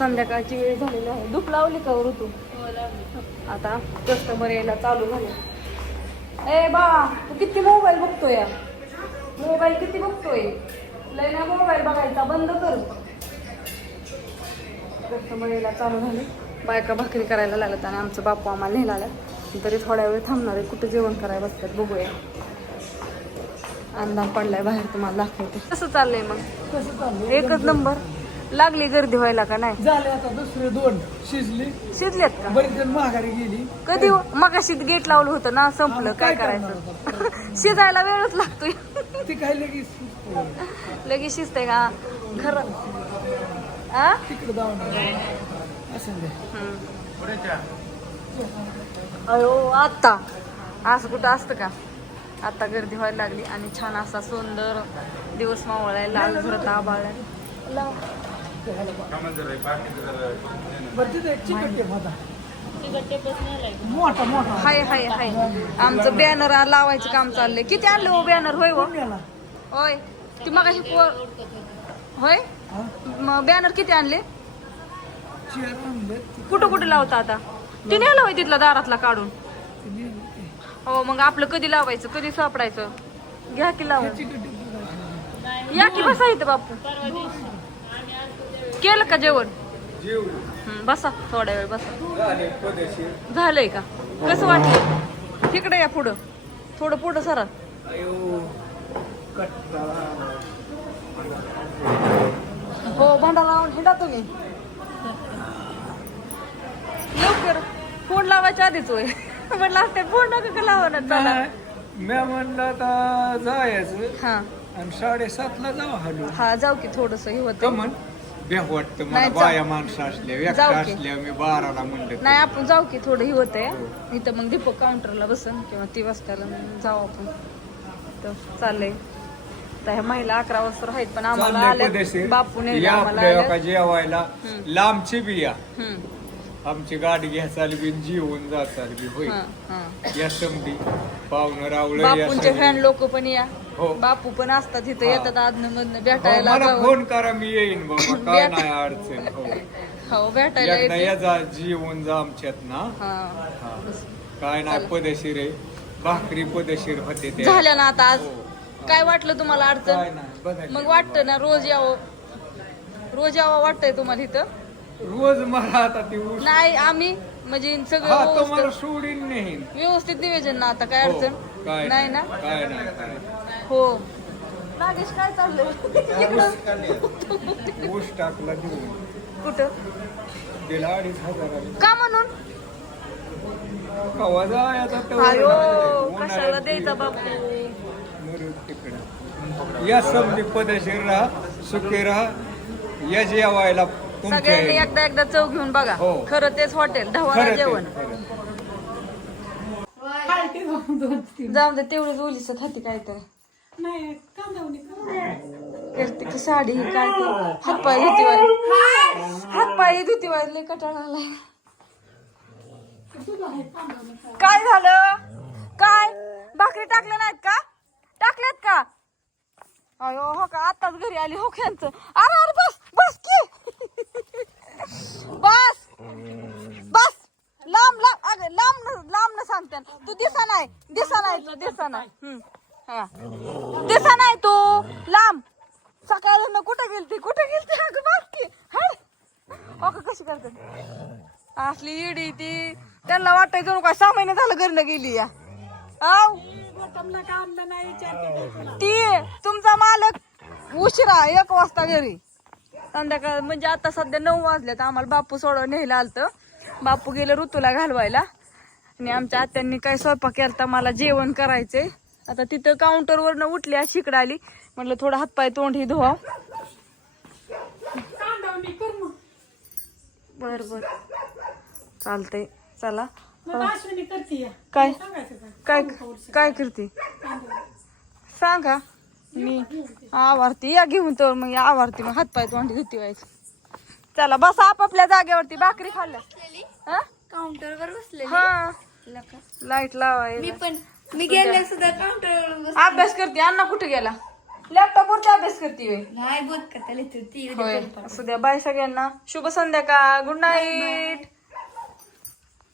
संध्याकाळची वेळ झालेली आहे. धूप लावली का ऋतू? आता कस्टमर यायला चालू झाले. ए बा, तू किती मोबाईल बघतोय? मोबाईल किती बघतोय? लय ना मोबाईल बघायचा बंद कर. कस्टमर यायला चालू झाले. बायका भाकरी करायला लागल्यात आणि आमचं बापू आम्हाला नेला आला. तरी थोड्या वेळ थांबणार आहे. कुठं जेवण करायला बसतात बघूया. अंदाज पडलाय बाहेर, तुम्हाला दाखवते. कसं चाललंय मग? कसं चाललंय? एकच नंबर. लागली गर्दी व्हायला का नाही? झाले आता दुसरे 2 शिजलेत का? बरीच जण माघारी गेली. कधी मगाशी गेट लावलं होतं ना, संपलं. काय करायचं? शिजायला वेळच लागतोय. ती काय लगेच लगेच शिजते का खरं? आ तिकडे जाऊन असं अयो आत्ता असं कुठं असतं का? आता गर्दी व्हायला लागली आणि छान असा सुंदर दिवस मावळाय. लाल झुरत आबाळ मोठा मोठा हाय हाय हाय. आमचं बॅनर लावायचं काम चाललंय. किती आणलं हो बॅनर? होय हो होय. ती मग होय. मग बॅनर किती आणले? कुठं कुठं लावता आता? ती नेलं होय तिथला दारातला काढून. हो मग आपलं कधी लावायचं, कधी सापडायचं? घ्या की लावून. या की बसा इथं बापू. केलं का जेवण? बसा थोड्या वेळ बसा. झालंय का? कसं वाटलं? तिकडे या पुढं, थोडं पुढं सरा. हो भांडा लावून हिंडा तुम्ही. लवकर फोन लावायच्या आधीच होय. म्हटलं असते फोन नका लावणार. चला मी म्हणलं आता जायचं. हा आणि 7:30ला जाऊ. हॅलो हा जाऊ की. थोडस हे होतं कमन बेह वाटतं मला. नाही, बाया माणसं असल्या एकटा जाऊ की. असल्या मी 12ला म्हणलं. नाही आपण जाऊ की. थोडं हे होतंय इथं. मग दीपक काउंटरला बसन किंवा ती वाजताला जाऊ आपण. तर चाललंय. तर ह्या महिला 11 वाजता आहेत पण आम्हाला आल्या. बापूने या आम्हाला आपल्या आल्या. जेवायला लांबची बिया. हम्म. आमची गाडी घ्या चालवी जीवन जात चालवी होय. हा, हा. या समधी पाहुणं रावलं. बापूंचे फॅन लोक पण या. हो. बापू पण असतात इथं. हा. येतात आदन मधनं भेटायला. मला गावात. फोन करा मी येईन बाबा. काय नाही अडचण. हो हो भेटायला एकदा येते. या जा जीवन जा आमच्यात ना. हा. हा. काय नाही पदेशीर आहे. भाकरी पदेशीर होते ते. झाल्या ना आता आज. हो. काय वाटलं तुम्हाला काय अडचण? नाही बघा. मग वाटतं ना रोज यावं. रोज यावं वाटतंय तुम्हाला इथं? रोज मला आता ती नाही आम्ही म्हणजे सगळं हा तुम्हाला व्यवस्थित सोडीन नाही. व्यवस्थित नियोजन ना आता. काय हो. अडचण काय नाही ना? काय नाही. हो. नागेश काय चाललंय? ऊस टाकला देऊन कुठं? दिला 2,500. का म्हणून? कवा जायचा अयो कशाला द्यायचा बापू? तिकडे या समधी पदेशीर राहा, सुखी राहा. या जेवायला सगळ्यांनी एकदा एकदा चव घेऊन बघा. हो. खरं तेच हॉटेल ढवाला जेवण. जाऊन दे तेवढीच ओलीच खाती काहीतरी. करते की साडी ही काय ते हातपाय धुती वाली. हातपाय धुती वाली कटाळा आलाय. काय झालं? काय भाकरी टाकल्या नाहीत का? टाकल्यात का? अयो हो का आताच घरी आली हो यांचं. अरे अरे बस बस की. बस बस. लांब लांब अगं लांब न सांगते. तू दिसा नाही तू दिसा नाही. हा दिसा नाही तू. लांब. सकाळी कुठे गेलती अगं बस की. हो का कशी करते असली इडी ती. त्यांना वाटाय जणू काय 6 महिने झालं घरनं गेली या. ती तुमचा मालक उशिरा 1 वाजता घरी. संध्याकाळ म्हणजे आता सध्या 9 वाजल्यात. आम्हाला बापू सोडवा न्यायला आलतं. बापू गेलं ऋतूला घालवायला आणि आमच्या आत्यांनी काय स्वयंपाक केलता. मला जेवण करायचंय. आता तिथं काउंटरवरनं उठली अशी इकडे आली. म्हटलं थोडं हातपाय तोंड ही धुवा. बर बर चालतंय. चला काय काय काय करते सांगा. मी आवारती या घेऊन तर मग आवारती. मग हातपाय तोंड धुती व्हायचं. चला बस आपापल्या जागेवरती. भाकरी खाल्ल्या काउंटरवर बसले. हा लाईट लावाय. मी गेले सुद्धा काउंटरवर अभ्यास करते. अण्णा कुठे गेला? लॅपटॉप वरती अभ्यास करते होय. नाही बोध करता लिहिते ती होय असू द्या. बाय सगळ्यांना. शुभ संध्याकाळ. Good night.